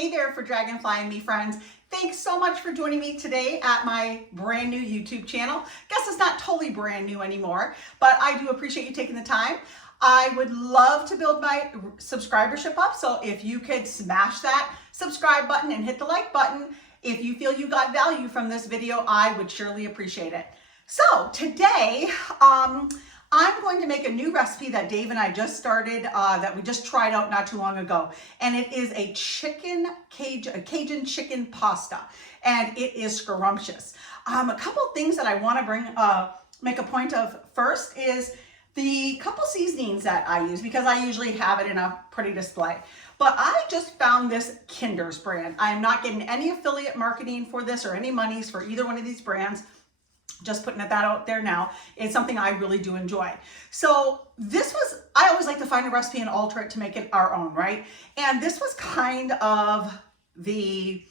Hey there for Dragonfly and Me friends. Thanks so much for joining me today at my brand new YouTube channel. Guess it's not totally brand new anymore, but I do appreciate you taking the time. I would love to build my subscribership up, so if you could smash that subscribe button and hit the like button, if you feel you got value from this video, I would surely appreciate it. So today, I'm going to make a new recipe that Dave and I just started, that we just tried out not too long ago. And it is a Cajun chicken pasta. And it is scrumptious. A couple things that I want to make a point of first is the couple seasonings that I use, because I usually have it in a pretty display. But I just found this Kinder's brand. I am not getting any affiliate marketing for this or any monies for either one of these brands. Just putting that out there now. It's something I really do enjoy. So this was, I always like to find a recipe and alter it to make it our own, right? And this was kind of the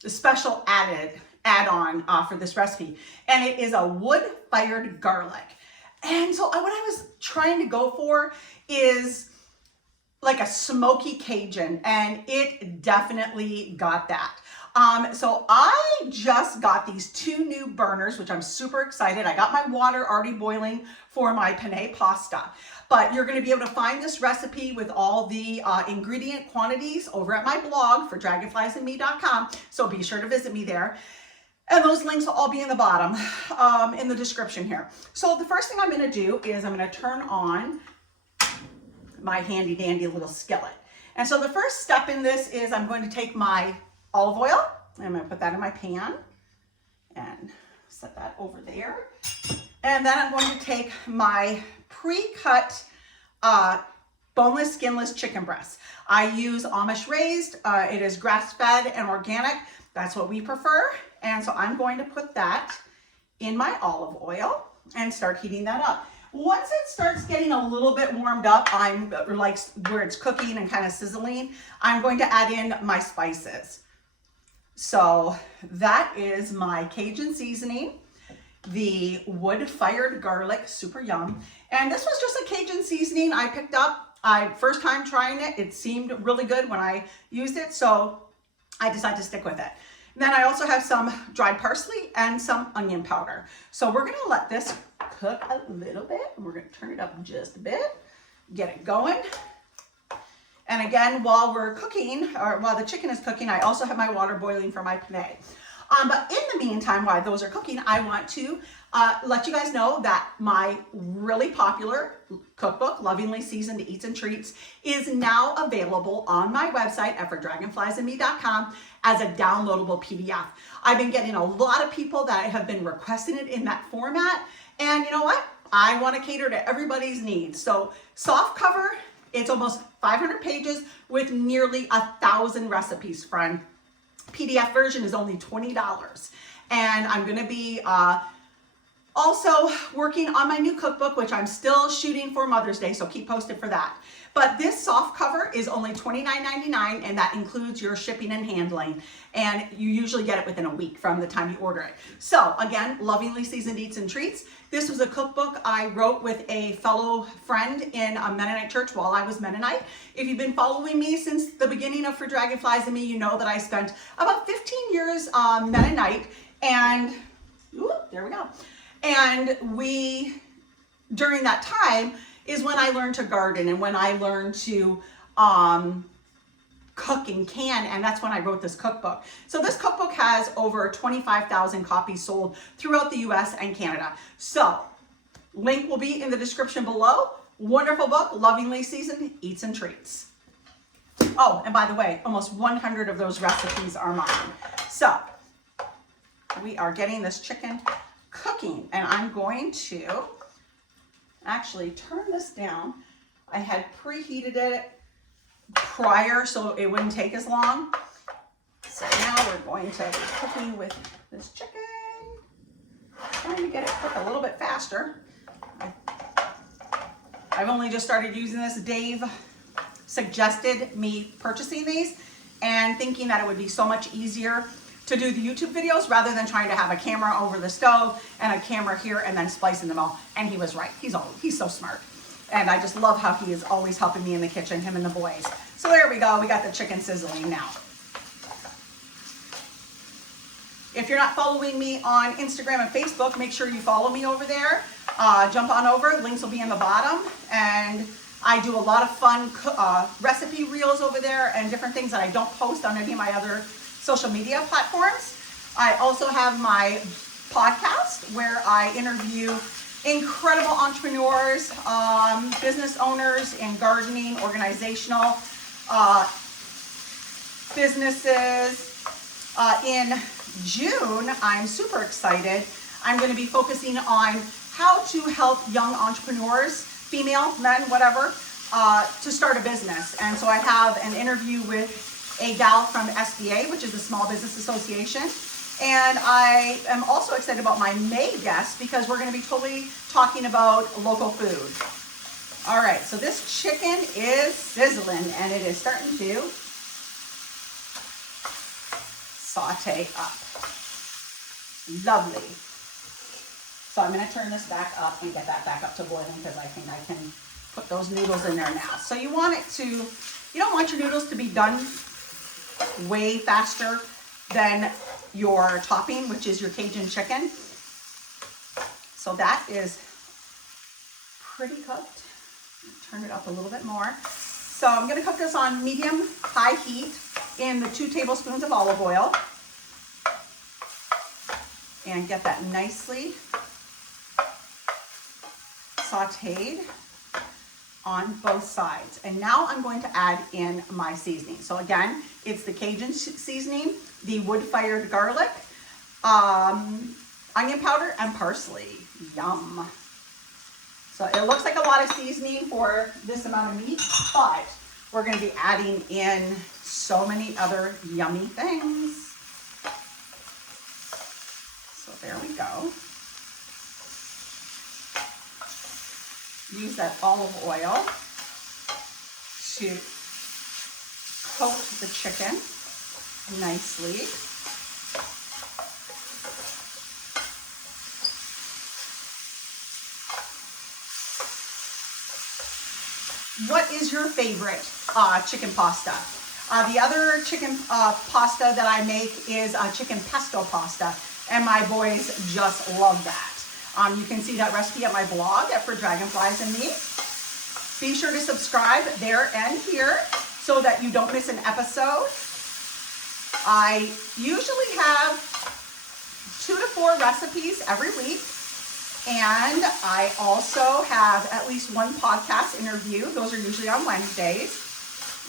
special add-on for this recipe. And it is a wood-fired garlic. And so what I was trying to go for is like a Smokey Cajun, and it definitely got that. So I just got these two new burners, which I'm super excited. I got my water already boiling for my penne pasta, but you're going to be able to find this recipe with all the ingredient quantities over at my blog for dragonfliesandme.com. So be sure to visit me there. And those links will all be in the bottom, in the description here. So the first thing I'm going to do is I'm going to turn on my handy dandy little skillet. And so the first step in this is I'm going to take my olive oil. I'm going to put that in my pan and set that over there. And then I'm going to take my pre-cut boneless, skinless chicken breasts. I use Amish raised. It is grass-fed and organic. That's what we prefer. And so I'm going to put that in my olive oil and start heating that up. Once it starts getting a little bit warmed up, I'm like where it's cooking and kind of sizzling, I'm going to add in my spices. So that is my Cajun seasoning, the wood-fired garlic, super yum. And this was just a Cajun seasoning I picked up. First time trying it, it seemed really good when I used it, so I decided to stick with it. And then I also have some dried parsley and some onion powder. So we're gonna let this cook a little bit. We're gonna turn it up just a bit, get it going. And again, while we're cooking, or while the chicken is cooking, I also have my water boiling for my penne. But in the meantime, while those are cooking, I want to let you guys know that my really popular cookbook, Lovingly Seasoned Eats and Treats, is now available on my website at dragonfliesandme.com as a downloadable PDF. I've been getting a lot of people that have been requesting it in that format. And you know what? I want to cater to everybody's needs. So soft cover, it's almost 500 pages with nearly 1,000 recipes, friend. PDF version is only $20. And I'm going to be also working on my new cookbook, which I'm still shooting for Mother's Day, so keep posted for that. But this soft cover is only $29.99, and that includes your shipping and handling. And you usually get it within a week from the time you order it. So again, Lovingly Seasoned Eats and Treats. This was a cookbook I wrote with a fellow friend in a Mennonite church while I was Mennonite. If you've been following me since the beginning of For Dragonflies and Me, you know that I spent about 15 years Mennonite, and there we go. And during that time is when I learned to garden and when I learned to cook and can, and that's when I wrote this cookbook. So this cookbook has over 25,000 copies sold throughout the US and Canada. So link will be in the description below. Wonderful book, Lovingly Seasoned Eats and Treats. Oh, and by the way, almost 100 of those recipes are mine. So we are getting this chicken cooking, and I'm going to actually turn this down. I had preheated it prior so it wouldn't take as long. So now we're going to be cooking with this chicken. Trying to get it cooked a little bit faster. I've only just started using this. Dave suggested me purchasing these and thinking that it would be so much easier to do the YouTube videos rather than trying to have a camera over the stove and a camera here and then splicing them all. And he was right. He's so smart. And I just love how he is always helping me in the kitchen, him and the boys. So there we go. We got the chicken sizzling now. If you're not following me on Instagram and Facebook, make sure you follow me over there. Jump on over, links will be in the bottom. And I do a lot of fun recipe reels over there and different things that I don't post on any of my other social media platforms. I also have my podcast where I interview incredible entrepreneurs, business owners in gardening, organizational businesses. In June, I'm super excited. I'm going to be focusing on how to help young entrepreneurs, female, men, whatever, to start a business. And so I have an interview with a gal from SBA, which is the Small Business Association. And I am also excited about my May guest because we're going to be totally talking about local food. All right, so this chicken is sizzling and it is starting to saute up. Lovely. So I'm going to turn this back up and get that back up to boiling because I think I can put those noodles in there now. So you don't want your noodles to be done way faster than your topping, which is your Cajun chicken. So that is pretty cooked. Turn it up a little bit more. So I'm going to cook this on medium-high heat in the 2 tablespoons of olive oil and get that nicely sauteed on both sides. And now I'm going to add in my seasoning. So again, it's the Cajun seasoning, the wood-fired garlic, onion powder, and parsley. Yum. So it looks like a lot of seasoning for this amount of meat, but we're going to be adding in so many other yummy things. So there we go. Use that olive oil to coat the chicken nicely. What is your favorite chicken pasta? The other chicken pasta that I make is chicken pesto pasta, and my boys just love that. You can see that recipe at my blog at For Dragonflies and Me. Be sure to subscribe there and here so that you don't miss an episode. I usually have 2 to 4 recipes every week. And I also have at least 1 podcast interview. Those are usually on Wednesdays.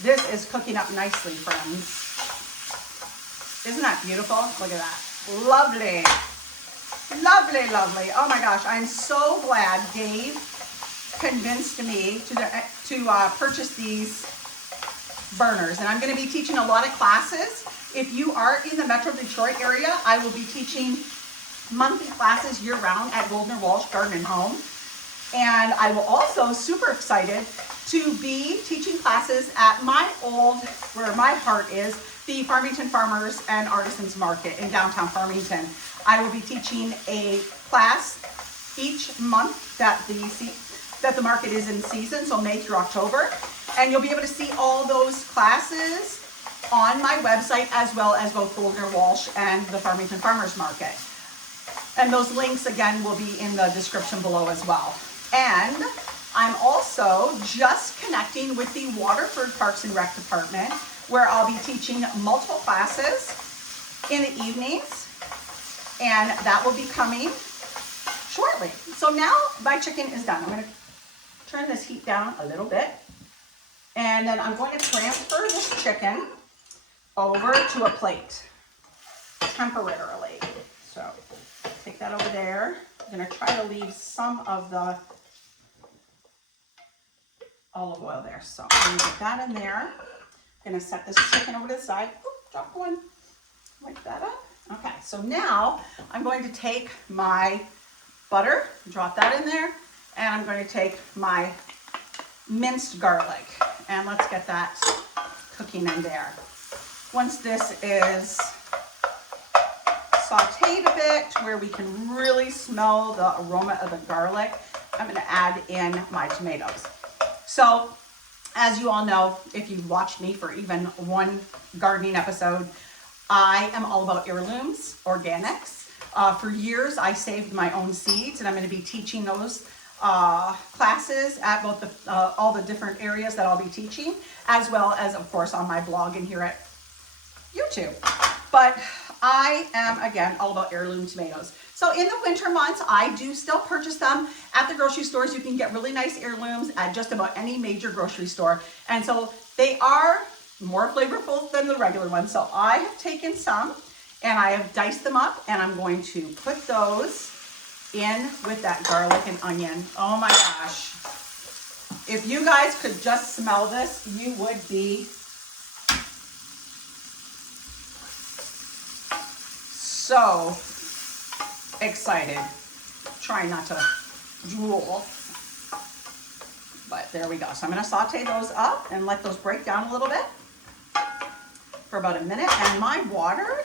This is cooking up nicely, friends. Isn't that beautiful? Look at that. Lovely. Lovely, lovely. Oh my gosh, I'm so glad Dave convinced me to purchase these burners. And I'm going to be teaching a lot of classes. If you are in the Metro Detroit area, I will be teaching monthly classes year-round at Goldner Walsh Garden and Home. And I will also, super excited, to be teaching classes at where my heart is, the Farmington Farmers and Artisans Market in downtown Farmington. I will be teaching a class each month that the market is in season, so May through October. And you'll be able to see all those classes on my website, as well as both Goldner Walsh and the Farmington Farmers Market. And those links, again, will be in the description below as well. And I'm also just connecting with the Waterford Parks and Rec Department, where I'll be teaching multiple classes in the evenings. And that will be coming shortly. So now my chicken is done. I'm going to turn this heat down a little bit. And then I'm going to transfer this chicken over to a plate temporarily. So take that over there. I'm going to try to leave some of the olive oil there. So I'm going to get that in there. I'm going to set this chicken over to the side. Oop, drop one. Wipe that up. Okay, so now I'm going to take my butter, drop that in there, and I'm going to take my minced garlic, and let's get that cooking in there. Once this is sauteed a bit to where we can really smell the aroma of the garlic, I'm going to add in my tomatoes. So, as you all know, if you've watched me for even one gardening episode, I am all about heirlooms, organics. For years, I saved my own seeds, and I'm going to be teaching those classes at both all the different areas that I'll be teaching, as well as, of course, on my blog and here at YouTube. But I am, again, all about heirloom tomatoes. So in the winter months, I do still purchase them at the grocery stores. You can get really nice heirlooms at just about any major grocery store. And so they are more flavorful than the regular ones. So I have taken some and I have diced them up, and I'm going to put those in with that garlic and onion. Oh my gosh. If you guys could just smell this, you would be so excited. Trying not to drool. But there we go. So I'm going to saute those up and let those break down a little bit for about a minute. And my water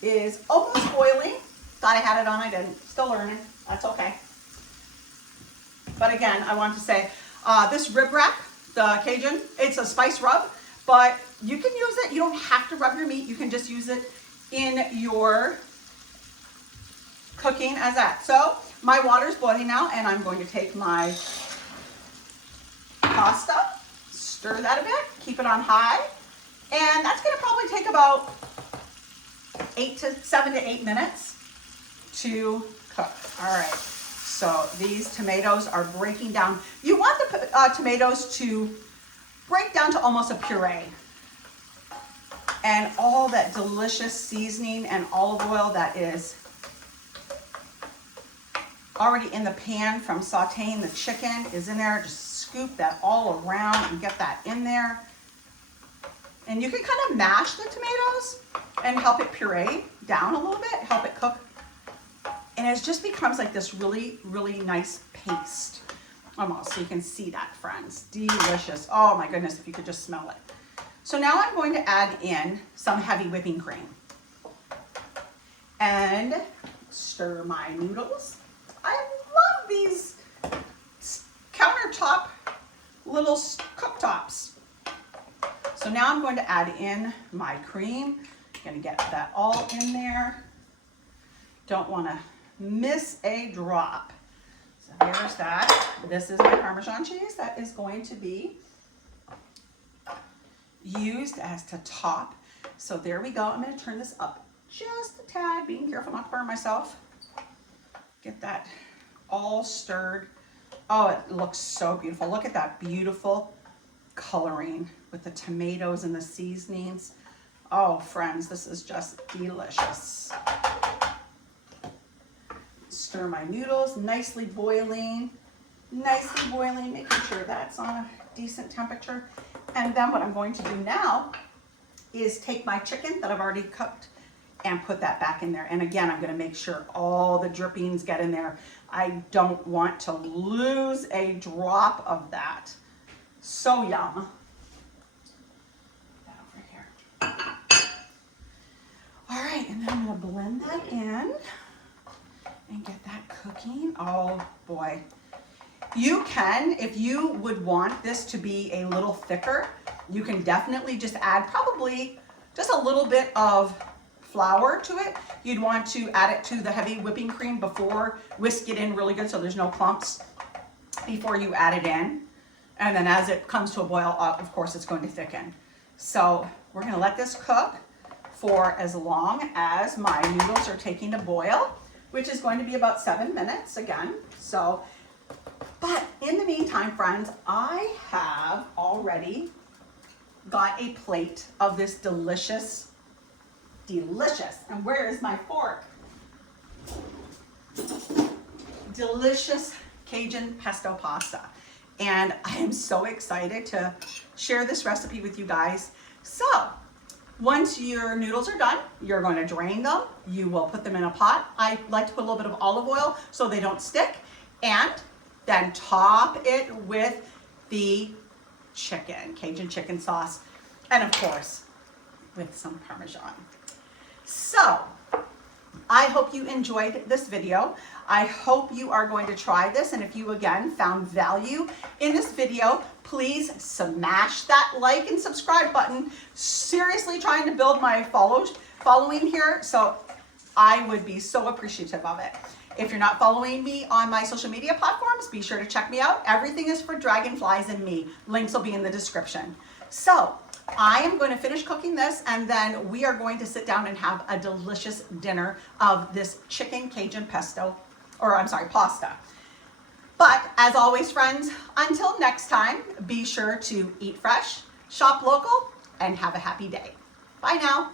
is almost boiling. Thought I had it on, I didn't. Still learning. That's okay. But again, I want to say this rib wrap, the Cajun, it's a spice rub, but you can use it. You don't have to rub your meat. You can just use it in your cooking as that. So my water's boiling now, and I'm going to take my pasta, stir that a bit, keep it on high, and that's going to probably take about 7 to 8 minutes to cook. All right, so these tomatoes are breaking down. You want the tomatoes to break down to almost a puree. And all that delicious seasoning and olive oil that is already in the pan from sauteing the chicken is in there. Just scoop that all around and get that in there. And you can kind of mash the tomatoes and help it puree down a little bit, help it cook. And it just becomes like this really, really nice paste. Almost, so you can see that, friends. Delicious. Oh my goodness, if you could just smell it. So now I'm going to add in some heavy whipping cream. And stir my noodles. I love these countertop little cooktops. So now I'm going to add in my cream. I'm going to get that all in there. Don't want to miss a drop. So here's that. This is my Parmesan cheese that is going to be used as to top. So there we go. I'm going to turn this up just a tad, being careful not to burn myself. Get that all stirred. Oh, it looks so beautiful. Look at that beautiful coloring with the tomatoes and the seasonings. Oh, friends, this is just delicious. Stir my noodles, nicely boiling, making sure that's on a decent temperature. And then what I'm going to do now is take my chicken that I've already cooked and put that back in there. And again, I'm going to make sure all the drippings get in there. I don't want to lose a drop of that. So yum. Over here. All right, and then I'm going to blend that in and get that cooking. Oh boy. You can, if you would want this to be a little thicker, you can definitely just add probably just a little bit of flour to it. You'd want to add it to the heavy whipping cream before, whisk it in really good so there's no clumps before you add it in. And then as it comes to a boil, of course, it's going to thicken. So we're going to let this cook for as long as my noodles are taking to boil, which is going to be about 7 minutes again. So, but in the meantime, friends, I have already got a plate of this delicious, and where is my fork? Delicious Cajun pesto pasta. And I am so excited to share this recipe with you guys. So, once your noodles are done, you're going to drain them. You will put them in a pot. I like to put a little bit of olive oil so they don't stick. And then top it with the chicken, Cajun chicken sauce. And of course, with some Parmesan. So, I hope you enjoyed this video. I hope you are going to try this, and if you again found value in this video, please smash that like and subscribe button. Seriously trying to build my following here, so I would be so appreciative of it. If you're not following me on my social media platforms, be sure to check me out. Everything is for dragonflies and me. Links will be in the description. So I am going to finish cooking this, and then we are going to sit down and have a delicious dinner of this chicken Cajun pasta. But as always, friends, until next time, be sure to eat fresh, shop local, and have a happy day. Bye now.